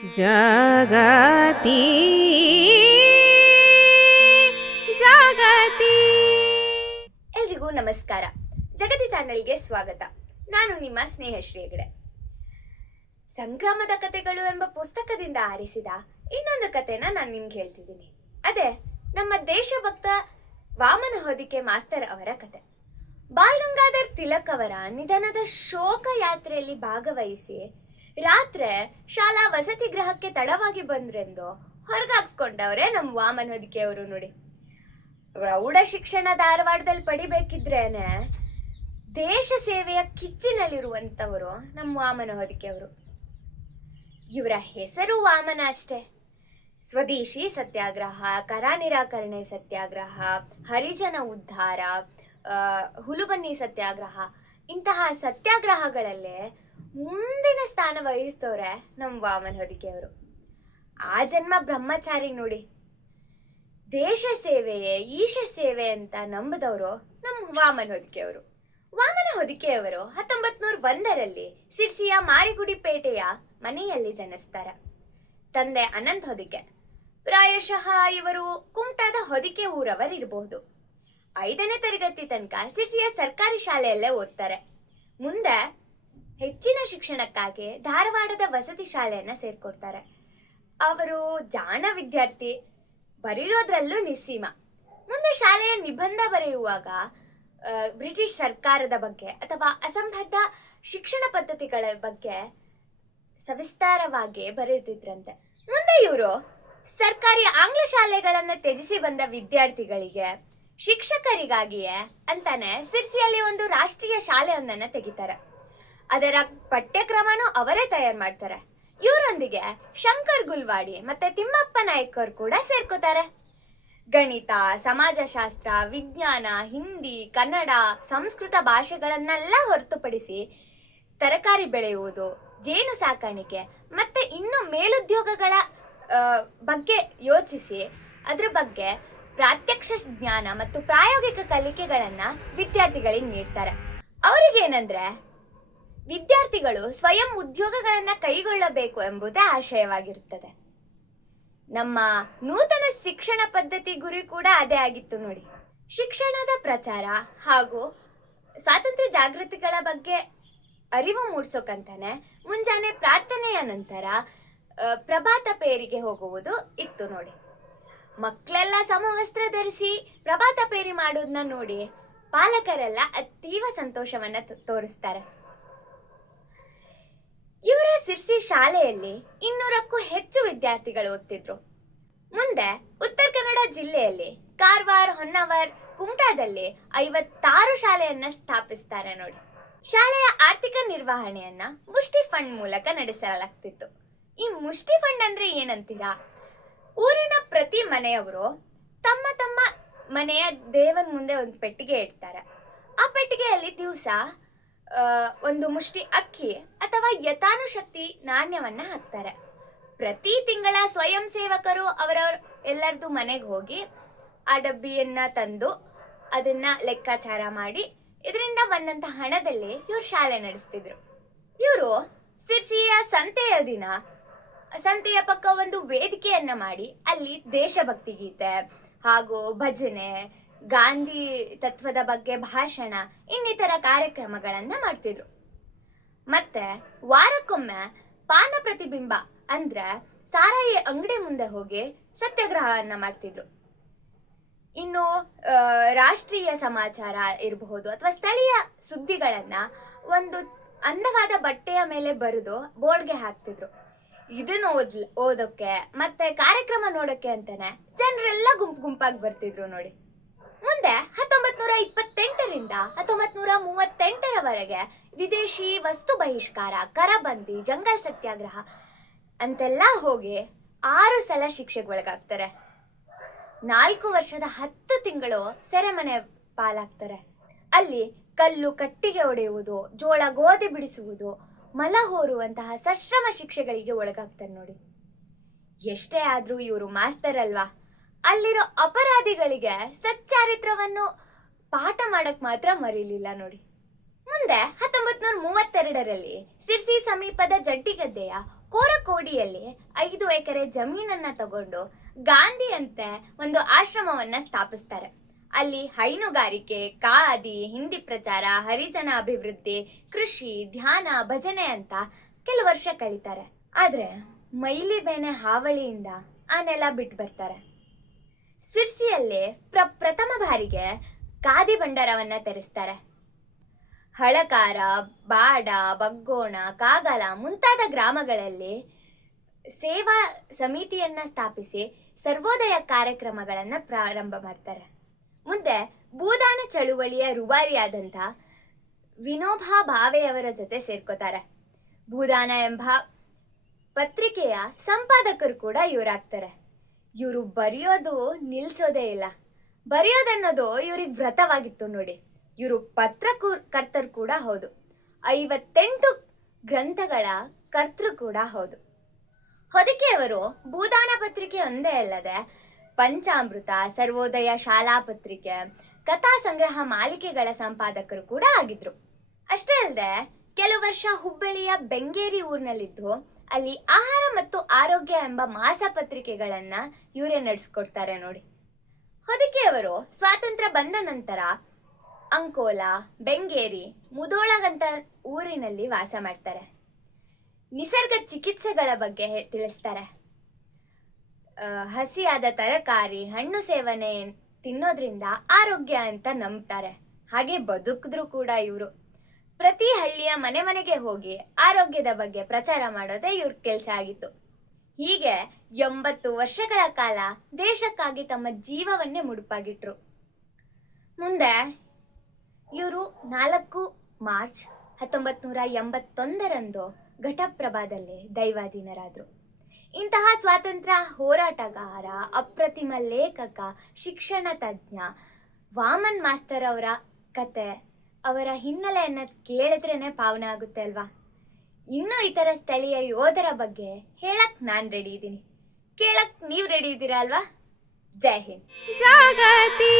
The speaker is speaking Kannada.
ಜಗತಿ ಜಗತಿ. ಎಲ್ರಿಗೂ ನಮಸ್ಕಾರ. ಜಗತಿ ಚಾನೆಲ್ಗೆ ಸ್ವಾಗತ. ನಾನು ನಿಮ್ಮ ಸ್ನೇಹಶ್ರೀ ಹೆಗಡೆ. ಸಂಗ್ರಾಮದ ಕಥೆಗಳು ಎಂಬ ಪುಸ್ತಕದಿಂದ ಆರಿಸಿದ ಇನ್ನೊಂದು ಕಥೆನ ನಾನು ನಿಮ್ಗೆ ಹೇಳ್ತಿದ್ದೀನಿ. ಅದೇ ನಮ್ಮ ದೇಶಭಕ್ತ ವಾಮನ ಹೊದಿಕೆ ಮಾಸ್ತರ್ ಅವರ ಕತೆ. ಬಾಲ್ ಗಂಗಾಧರ್ ತಿಲಕ್ ಅವರ ನಿಧನದ ಶೋಕ ಯಾತ್ರೆಯಲ್ಲಿ ಭಾಗವಹಿಸಿ ರಾತ್ರಿ ಶಾಲಾ ವಸತಿ ಗೃಹಕ್ಕೆ ತಡವಾಗಿ ಬಂದ್ರೆಂದು ಹೊರಗಾಕ್ಸ್ಕೊಂಡವ್ರೆ ನಮ್ಮ ವಾಮನ ಹೊದಿಕೆಯವರು. ನೋಡಿ, ಪ್ರೌಢ ಶಿಕ್ಷಣ ಧಾರವಾಡದಲ್ಲಿ ಪಡಿಬೇಕಿದ್ರೇನೆ ದೇಶ ಸೇವೆಯ ಕಿಚ್ಚಿನಲ್ಲಿರುವಂಥವರು ನಮ್ಮ ವಾಮನ ಹೊದಿಕೆಯವರು. ಇವರ ಹೆಸರು ವಾಮನ ಅಷ್ಟೇ. ಸ್ವದೇಶಿ ಸತ್ಯಾಗ್ರಹ, ಕರ ನಿರಾಕರಣೆ ಸತ್ಯಾಗ್ರಹ, ಹರಿಜನ ಉದ್ಧಾರ, ಹುಲುಬನ್ನಿ ಸತ್ಯಾಗ್ರಹ, ಇಂತಹ ಸತ್ಯಾಗ್ರಹಗಳಲ್ಲೇ ಮುಂದಿನ ಸ್ಥಾನ ವಹಿಸ್ತವ್ರೆ ನಮ್ಮ ವಾಮನ ಹೊದಿಕೆಯವರು. ಆ ಜನ್ಮ ಬ್ರಹ್ಮಚಾರಿ ನೋಡಿ. ದೇಶ ಸೇವೆಯೇ ಈಶ ಸೇವೆ ಅಂತ ನಂಬಿದವರು ನಮ್ಮ ವಾಮನ ಹೊದಿಕೆಯವರು. ವಾಮನ ಹೊದಿಕೆಯವರು 1901ರಲ್ಲಿ ಸಿರ್ಸಿಯ ಮಾರಿಗುಡಿಪೇಟೆಯ ಮನೆಯಲ್ಲಿ ಜನಿಸ್ತಾರೆ. ತಂದೆ ಅನಂತ್ ಹೊದಿಕೆ. ಪ್ರಾಯಶಃ ಇವರು ಕುಮಟಾದ ಹೊದಿಕೆ ಊರವರಿರಬಹುದು. 5ನೇ ತರಗತಿ ತನಕ ಸಿರ್ಸಿಯ ಸರ್ಕಾರಿ ಶಾಲೆಯಲ್ಲೇ ಓದ್ತಾರೆ. ಮುಂದೆ ಹೆಚ್ಚಿನ ಶಿಕ್ಷಣಕ್ಕಾಗಿ ಧಾರವಾಡದ ವಸತಿ ಶಾಲೆಯನ್ನ ಸೇರ್ಕೊಡ್ತಾರೆ. ಅವರು ಜಾಣ ವಿದ್ಯಾರ್ಥಿ, ಬರೆಯೋದ್ರಲ್ಲೂ ನಿಸ್ಸೀಮ. ಮುಂದೆ ಶಾಲೆಯ ನಿಬಂಧ ಬರೆಯುವಾಗ ಬ್ರಿಟಿಷ್ ಸರ್ಕಾರದ ಬಗ್ಗೆ ಅಥವಾ ಅಸಂಬದ್ಧ ಶಿಕ್ಷಣ ಪದ್ಧತಿಗಳ ಬಗ್ಗೆ ಸವಿಸ್ತಾರವಾಗಿ ಬರೆಯುತ್ತಿದ್ರಂತೆ. ಮುಂದೆ ಇವರು ಸರ್ಕಾರಿ ಆಂಗ್ಲ ಶಾಲೆಗಳನ್ನ ತ್ಯಜಿಸಿ ಬಂದ ವಿದ್ಯಾರ್ಥಿಗಳಿಗೆ ಶಿಕ್ಷಕರಿಗಾಗಿಯೇ ಅಂತಾನೆ ಸಿರ್ಸಿಯಲ್ಲಿ ಒಂದು ರಾಷ್ಟ್ರೀಯ ಶಾಲೆಯೊಂದನ್ನ ತೆಗಿತಾರೆ. ಅದರ ಪಠ್ಯಕ್ರಮನೂ ಅವರೇ ತಯಾರು ಮಾಡ್ತಾರೆ. ಇವರೊಂದಿಗೆ ಶಂಕರ್ ಗುಲ್ವಾಡಿ ಮತ್ತೆ ತಿಮ್ಮಪ್ಪ ನಾಯ್ಕರ್ ಕೂಡ ಸೇರ್ಕೋತಾರೆ. ಗಣಿತ, ಸಮಾಜಶಾಸ್ತ್ರ, ವಿಜ್ಞಾನ, ಹಿಂದಿ, ಕನ್ನಡ, ಸಂಸ್ಕೃತ ಭಾಷೆಗಳನ್ನೆಲ್ಲ ಹೊರತುಪಡಿಸಿ ತರಕಾರಿ ಬೆಳೆಯುವುದು, ಜೇನು ಸಾಕಾಣಿಕೆ ಮತ್ತೆ ಇನ್ನು ಮೇಲುದ್ಯೋಗಗಳ ಬಗ್ಗೆ ಯೋಚಿಸಿ ಅದರ ಬಗ್ಗೆ ಪ್ರಾತ್ಯಕ್ಷ ಜ್ಞಾನ ಮತ್ತು ಪ್ರಾಯೋಗಿಕ ಕಲಿಕೆಗಳನ್ನ ವಿದ್ಯಾರ್ಥಿಗಳಿಗೆ ನೀಡ್ತಾರೆ. ಅವರಿಗೇನಂದ್ರೆ ವಿದ್ಯಾರ್ಥಿಗಳು ಸ್ವಯಂ ಉದ್ಯೋಗಗಳನ್ನ ಕೈಗೊಳ್ಳಬೇಕು ಎಂಬುದೇ ಆಶಯವಾಗಿರುತ್ತದೆ. ನಮ್ಮ ನೂತನ ಶಿಕ್ಷಣ ಪದ್ಧತಿ ಗುರಿ ಕೂಡ ಅದೇ ಆಗಿತ್ತು ನೋಡಿ. ಶಿಕ್ಷಣದ ಪ್ರಚಾರ ಹಾಗೂ ಸ್ವಾತಂತ್ರ್ಯ ಜಾಗೃತಿಗಳ ಬಗ್ಗೆ ಅರಿವು ಮೂಡಿಸೋಕಂತಾನೆ ಮುಂಜಾನೆ ಪ್ರಾರ್ಥನೆಯ ನಂತರ ಪ್ರಭಾತ ಪೇರಿಗೆ ಹೋಗುವುದು ಇತ್ತು ನೋಡಿ. ಮಕ್ಕಳೆಲ್ಲ ಸಮವಸ್ತ್ರ ಧರಿಸಿ ಪ್ರಭಾತ ಪೇರಿ ಮಾಡೋದನ್ನ ನೋಡಿ ಪಾಲಕರೆಲ್ಲ ಅತೀವ ಸಂತೋಷವನ್ನ ತೋರಿಸ್ತಾರೆ. ಇವರ ಸಿರ್ಸಿ ಶಾಲೆಯಲ್ಲಿ 200ಕ್ಕೂ ಹೆಚ್ಚು ವಿದ್ಯಾರ್ಥಿಗಳು ಓದ್ತಿದ್ರು. ಮುಂದೆ ಉತ್ತರ ಕನ್ನಡ ಜಿಲ್ಲೆಯಲ್ಲಿ ಕಾರವಾರ, ಹೊನ್ನಾವರ, ಕುಮಟಾದಲ್ಲಿ 56 ಶಾಲೆಯನ್ನ ಸ್ಥಾಪಿಸ್ತಾರೆ ನೋಡಿ. ಶಾಲೆಯ ಆರ್ಥಿಕ ನಿರ್ವಹಣೆಯನ್ನ ಮುಷ್ಟಿ ಫಂಡ್ ಮೂಲಕ ನಡೆಸಲಾಗ್ತಿತ್ತು. ಈ ಮುಷ್ಟಿ ಫಂಡ್ ಅಂದ್ರೆ ಏನಂತೀರಾ? ಊರಿನ ಪ್ರತಿ ಮನೆಯವರು ತಮ್ಮ ತಮ್ಮ ಮನೆಯ ದೇವರ ಮುಂದೆ ಒಂದು ಪೆಟ್ಟಿಗೆ ಇಡ್ತಾರೆ. ಆ ಪೆಟ್ಟಿಗೆಯಲ್ಲಿ ದಿವಸ ಒಂದು ಮುಷ್ಟಿ ಅಕ್ಕಿ ಅಥವಾ ಯಥಾನುಶಕ್ತಿ ನಾಣ್ಯವನ್ನ ಹಾಕ್ತಾರೆ. ಪ್ರತಿ ತಿಂಗಳ ಸ್ವಯಂ ಸೇವಕರು ಎಲ್ಲರದು ಮನೆಗೆ ಹೋಗಿ ಆ ಡಬ್ಬಿಯನ್ನ ತಂದು ಅದನ್ನ ಲೆಕ್ಕಾಚಾರ ಮಾಡಿ ಇದರಿಂದ ಬಂದಂತ ಹಣದಲ್ಲಿ ಇವ್ರು ಶಾಲೆ ನಡೆಸ್ತಿದ್ರು. ಇವರು ಸಿರ್ಸಿಯ ಸಂತೆಯ ದಿನ ಸಂತೆಯ ಪಕ್ಕ ಒಂದು ವೇದಿಕೆಯನ್ನ ಮಾಡಿ ಅಲ್ಲಿ ದೇಶಭಕ್ತಿ ಗೀತೆ ಹಾಗೂ ಭಜನೆ, ಗಾಂಧಿ ತತ್ವದ ಬಗ್ಗೆ ಭಾಷಣ, ಇನ್ನಿತರ ಕಾರ್ಯಕ್ರಮಗಳನ್ನ ಮಾಡ್ತಿದ್ರು. ಮತ್ತೆ ವಾರಕ್ಕೊಮ್ಮೆ ಪಾನ ಪ್ರತಿಬಿಂಬ ಅಂದ್ರೆ ಸಾರಾಯಿ ಅಂಗಡಿ ಮುಂದೆ ಹೋಗಿ ಸತ್ಯಾಗ್ರಹವನ್ನ ಮಾಡ್ತಿದ್ರು. ಇನ್ನು ರಾಷ್ಟ್ರೀಯ ಸಮಾಚಾರ ಇರಬಹುದು ಅಥವಾ ಸ್ಥಳೀಯ ಸುದ್ದಿಗಳನ್ನ ಒಂದು ಅಂದವಾದ ಬಟ್ಟೆಯ ಮೇಲೆ ಬರೆದು ಬೋರ್ಡ್ಗೆ ಹಾಕ್ತಿದ್ರು. ಇದನ್ನ ಓದೋಕೆ ಮತ್ತೆ ಕಾರ್ಯಕ್ರಮ ನೋಡೋಕೆ ಅಂತಾನೆ ಜನರೆಲ್ಲ ಗುಂಪಾಗಿ ಬರ್ತಿದ್ರು ನೋಡಿ. ಮುಂದೆ 1928ರಿಂದ 1938ರವರೆಗೆ ವಿದೇಶಿ ವಸ್ತು ಬಹಿಷ್ಕಾರ, ಕರಬಂದಿ, ಜಂಗಲ್ ಸತ್ಯಾಗ್ರಹ ಅಂತೆಲ್ಲ ಹೋಗಿ 6 ಸಲ ಶಿಕ್ಷೆಗೊಳಗಾಗ್ತಾರೆ. 4 ವರ್ಷದ 10 ತಿಂಗಳು ಸೆರೆಮನೆ ಪಾಲಾಗ್ತಾರೆ. ಅಲ್ಲಿ ಕಲ್ಲು ಕಟ್ಟಿಗೆ ಒಡೆಯುವುದು, ಜೋಳ ಗೋಧಿ ಬಿಡಿಸುವುದು, ಮಲ ಹೋರುವಂತಹ ಸಶ್ರಮ ಶಿಕ್ಷೆಗಳಿಗೆ ಒಳಗಾಗ್ತಾರೆ ನೋಡಿ. ಎಷ್ಟೇ ಆದ್ರೂ ಇವರು ಮಾಸ್ತರ್ ಅಲ್ವಾ? ಅಲ್ಲಿರೋ ಅಪರಾಧಿಗಳಿಗೆ ಸಚ್ಚಾರಿತ್ರವನ್ನು ಪಾಠ ಮಾಡಕ್ ಮಾತ್ರ ಮರೀಲಿಲ್ಲ ನೋಡಿ. ಮುಂದೆ 1932ರಲ್ಲಿ ಸಿರ್ಸಿ ಸಮೀಪದ ಜಡ್ಡಿಗದ್ದೆಯ ಕೋರಕೋಡಿಯಲ್ಲಿ 5 ಎಕರೆ ಜಮೀನನ್ನ ತಗೊಂಡು ಗಾಂಧಿ ಅಂತೆ ಒಂದು ಆಶ್ರಮವನ್ನ ಸ್ಥಾಪಿಸ್ತಾರೆ. ಅಲ್ಲಿ ಹೈನುಗಾರಿಕೆ, ಖಾದಿ, ಹಿಂದಿ ಪ್ರಚಾರ, ಹರಿಜನ ಅಭಿವೃದ್ಧಿ, ಕೃಷಿ, ಧ್ಯಾನ, ಭಜನೆ ಅಂತ ಕೆಲವು ವರ್ಷ ಕಳೀತಾರೆ. ಆದ್ರೆ ಮೈಲಿ ಬೇನೆ ಹಾವಳಿಯಿಂದ ಆ ನೆಲ ಬಿಟ್ಟು ಬರ್ತಾರೆ. ಸಿರ್ಸಿಯಲ್ಲಿ ಪ್ರಥಮ ಬಾರಿಗೆ ಖಾದಿ ಭಂಡಾರವನ್ನ ತೆರೆಸ್ತಾರೆ. ಹಳಕಾರ, ಬಾಡ, ಬಗ್ಗೋಣ, ಕಾಗಲ ಮುಂತಾದ ಗ್ರಾಮಗಳಲ್ಲಿ ಸೇವಾ ಸಮಿತಿಯನ್ನ ಸ್ಥಾಪಿಸಿ ಸರ್ವೋದಯ ಕಾರ್ಯಕ್ರಮಗಳನ್ನ ಪ್ರಾರಂಭ ಮಾಡ್ತಾರೆ. ಮುಂದೆ ಭೂದಾನ ಚಳುವಳಿಯ ರೂವಾರಿಯಾದಂಥ ವಿನೋಬಾ ಭಾವೆಯವರ ಜೊತೆ ಸೇರ್ಕೋತಾರೆ. ಭೂದಾನ ಎಂಬ ಪತ್ರಿಕೆಯ ಸಂಪಾದಕರು ಕೂಡ ಇವರಾಗ್ತಾರೆ. ಇವರು ಬರೆಯೋದು ನಿಲ್ಸೋದೇ ಇಲ್ಲ. ಬರೆಯೋದನ್ನೋದು ಇವ್ರಿಗೆ ವ್ರತವಾಗಿತ್ತು ನೋಡಿ. ಇವರು ಪತ್ರಕರ್ತರು ಕೂಡ ಹೌದು. 58 ಗ್ರಂಥಗಳ ಕರ್ತೃ ಕೂಡ ಹೌದು. ಹೊದಿಕೆಯವರು ಭೂದಾನ ಪತ್ರಿಕೆ ಒಂದೇ ಅಲ್ಲದೆ ಪಂಚಾಮೃತ, ಸರ್ವೋದಯ ಶಾಲಾ ಪತ್ರಿಕೆ, ಕಥಾ ಸಂಗ್ರಹ ಮಾಲಿಕೆಗಳ ಸಂಪಾದಕರು ಕೂಡ ಆಗಿದ್ರು. ಅಷ್ಟೇ ಅಲ್ಲದೆ ಕೆಲವು ವರ್ಷ ಹುಬ್ಬಳ್ಳಿಯ ಬೆಂಗೇರಿ ಊರಿನಲ್ಲಿದ್ದು ಅಲ್ಲಿ ಆಹಾರ ಮತ್ತು ಆರೋಗ್ಯ ಎಂಬ ಮಾಸ ಪತ್ರಿಕೆಗಳನ್ನ ಇವರೇ ನಡೆಸ್ಕೊಡ್ತಾರೆ ನೋಡಿ. ಹೊದಿಕೆಯವರು ಸ್ವಾತಂತ್ರ್ಯ ಬಂದ ನಂತರ ಅಂಕೋಲ, ಬೆಂಗೇರಿ, ಮುಧೋಳಗಂತ ಊರಿನಲ್ಲಿ ವಾಸ ಮಾಡ್ತಾರೆ. ನಿಸರ್ಗ ಚಿಕಿತ್ಸೆಗಳ ಬಗ್ಗೆ ತಿಳಿಸ್ತಾರೆ. ಹಸಿಯಾದ ತರಕಾರಿ, ಹಣ್ಣು ಸೇವನೆ ತಿನ್ನೋದ್ರಿಂದ ಆರೋಗ್ಯ ಅಂತ ನಂಬ್ತಾರೆ. ಹಾಗೆ ಬದುಕಿದ್ರು ಕೂಡ ಇವರು. ಪ್ರತಿ ಹಳ್ಳಿಯ ಮನೆ ಮನೆಗೆ ಹೋಗಿ ಆರೋಗ್ಯದ ಬಗ್ಗೆ ಪ್ರಚಾರ ಮಾಡೋದೇ ಇವ್ರ ಕೆಲಸ ಆಗಿತ್ತು. ಹೀಗೆ 80 ವರ್ಷಗಳ ಕಾಲ ದೇಶಕ್ಕಾಗಿ ತಮ್ಮ ಜೀವವನ್ನೇ ಮುಡುಪಾಗಿಟ್ರು. ಮುಂದೆ ಇವರು 4 ಮಾರ್ಚ್ 1981ರಂದು ಘಟಪ್ರಭಾದಲ್ಲಿ ದೈವಾಧೀನರಾದರು. ಇಂತಹ ಸ್ವಾತಂತ್ರ್ಯ ಹೋರಾಟಗಾರ, ಅಪ್ರತಿಮ ಲೇಖಕ, ಶಿಕ್ಷಣ ತಜ್ಞ ವಾಮನ್ ಮಾಸ್ತರ್ ಅವರ ಕತೆ, ಅವರ ಹಿನ್ನೆಲೆಯನ್ನು ಕೇಳಿದ್ರೇನೆ ಪಾವನ ಆಗುತ್ತೆ ಅಲ್ವಾ. ಇನ್ನೂ ಇತರ ಸ್ಥಳೀಯ ಯೋಧರ ಬಗ್ಗೆ ಹೇಳಕ್ ನಾನು ರೆಡಿ ಇದ್ದೀನಿ. ಕೇಳಕ್ ನೀವು ರೆಡಿ ಇದ್ದೀರಾ ಅಲ್ವಾ? ಜೈ ಹಿಂದ್. ಜಾಗತಿ